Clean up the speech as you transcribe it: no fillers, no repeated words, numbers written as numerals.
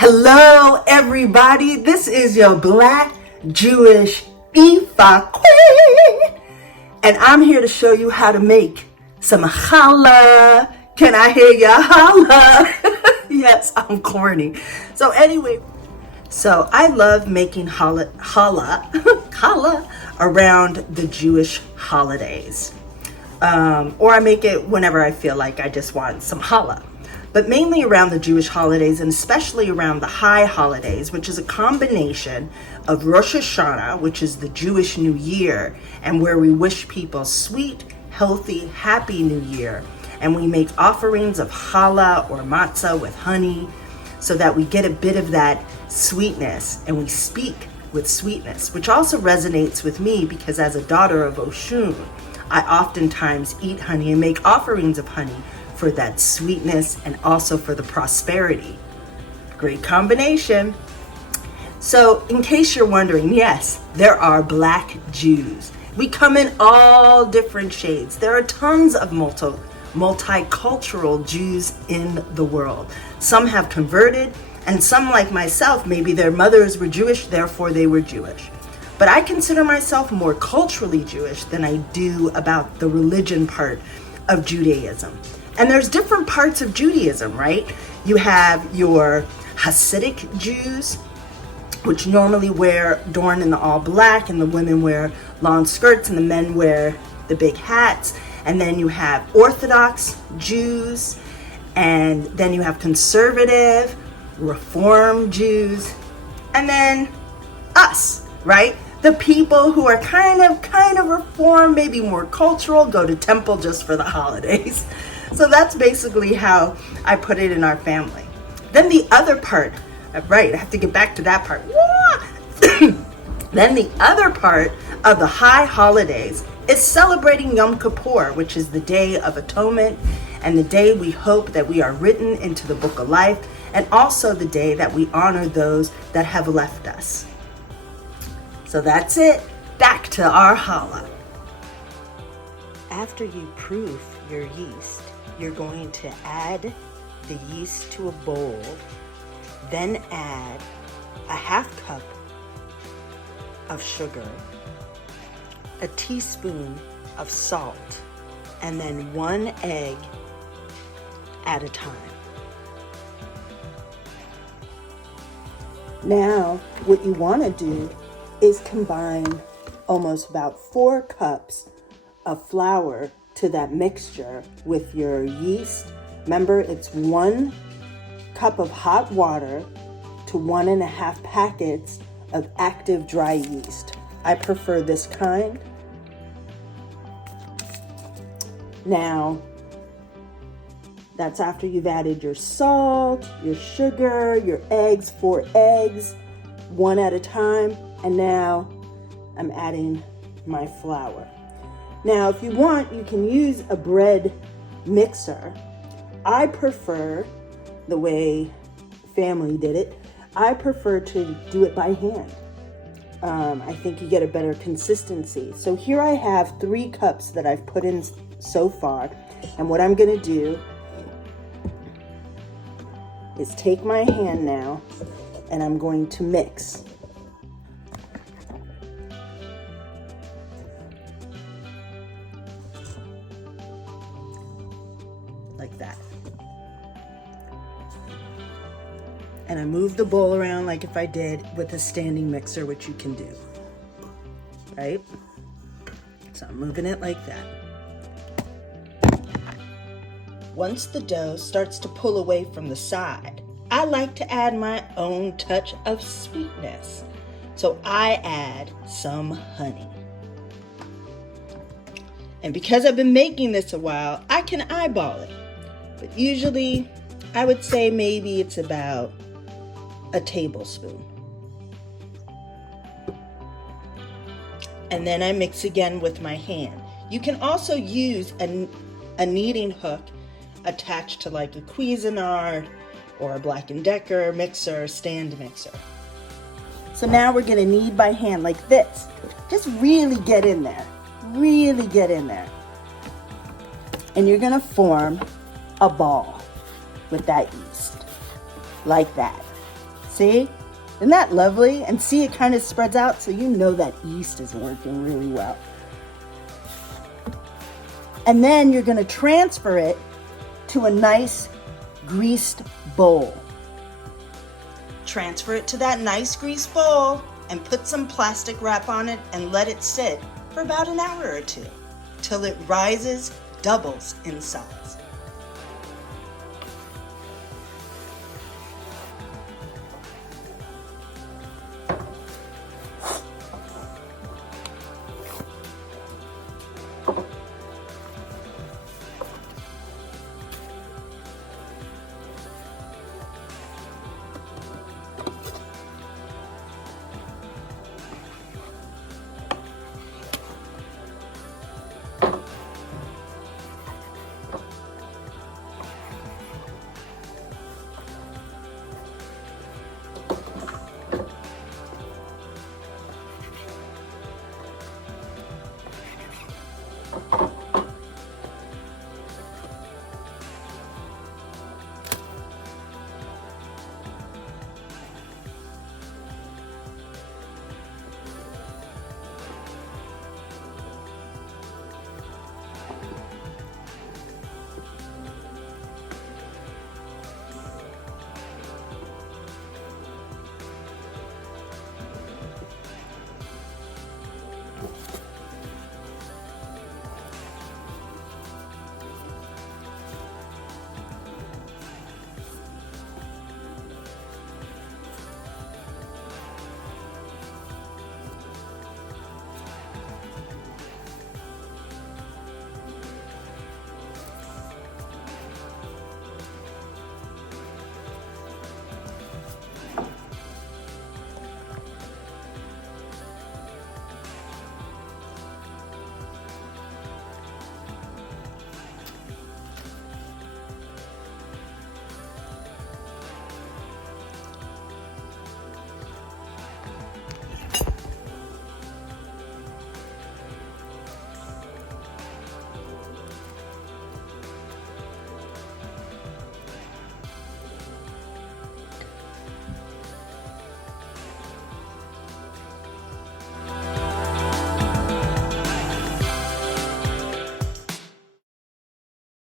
Hello, everybody. This is your Black Jewish Ifa Queen, and I'm here to show you how to make some challah. Can I hear ya holla? Yes, I'm corny. So anyway, I love making challah around the Jewish holidays, or I make it whenever I feel like I just want some challah. But mainly around the Jewish holidays, and especially around the high holidays, which is a combination of Rosh Hashanah, which is the Jewish New Year, and where we wish people sweet, healthy, happy New Year. And we make offerings of challah or matzah with honey so that we get a bit of that sweetness and we speak with sweetness, which also resonates with me because as a daughter of Oshun, I oftentimes eat honey and make offerings of honey for that sweetness and also for the prosperity. Great combination. So in case you're wondering, yes, there are Black Jews. We come in all different shades. There are tons of multicultural Jews in the world. Some have converted, and some, like myself, maybe their mothers were Jewish, therefore they were Jewish. But I consider myself more culturally Jewish than I do about the religion part of Judaism. And there's different parts of Judaism, right? You have your Hasidic Jews, which normally wear adorned in the all black, and the women wear long skirts and the men wear the big hats. And then you have Orthodox Jews, and then you have conservative, Reform Jews, and then us, right? The people who are kind of Reform, maybe more cultural, go to temple just for the holidays. So that's basically how I put it in our family. Then the other part, right, I have to get back to that part. Then the other part of the high holidays is celebrating Yom Kippur, which is the Day of Atonement and the day we hope that we are written into the Book of Life, and also the day that we honor those that have left us. So that's it. Back to our challah. After you proof your yeast, you're going to add the yeast to a bowl, then add a half cup of sugar, a teaspoon of salt, and then 1 egg at a time. Now, what you want to do is combine almost about 4 cups of flour to that mixture with your yeast. Remember, it's 1 cup of hot water to 1.5 packets of active dry yeast. I prefer this kind. Now, that's after you've added your salt, your sugar, your eggs, 4 eggs, 1 at a time. And now I'm adding my flour. Now, if you want, you can use a bread mixer. I prefer the way family did it. I prefer to do it by hand. I think you get a better consistency. So here I have 3 cups that I've put in so far. And what I'm going to do is take my hand now and I'm going to mix. Like that. And I move the bowl around like if I did with a standing mixer, which you can do, right? So I'm moving it like that. Once the dough starts to pull away from the side, I like to add my own touch of sweetness. So I add some honey. And because I've been making this a while, I can eyeball it. But usually, I would say maybe it's about a tablespoon. And then I mix again with my hand. You can also use a kneading hook attached to like a Cuisinart or a Black & Decker mixer, stand mixer. So now we're gonna knead by hand like this. Just really get in there. Really get in there. And you're gonna form a ball with that yeast, like that. See? Isn't that lovely? And see, it kind of spreads out, so you know that yeast is working really well. And then you're going to transfer it to a nice greased bowl. Transfer it to that nice greased bowl and put some plastic wrap on it and let it sit for about an hour or two till it rises, doubles in size.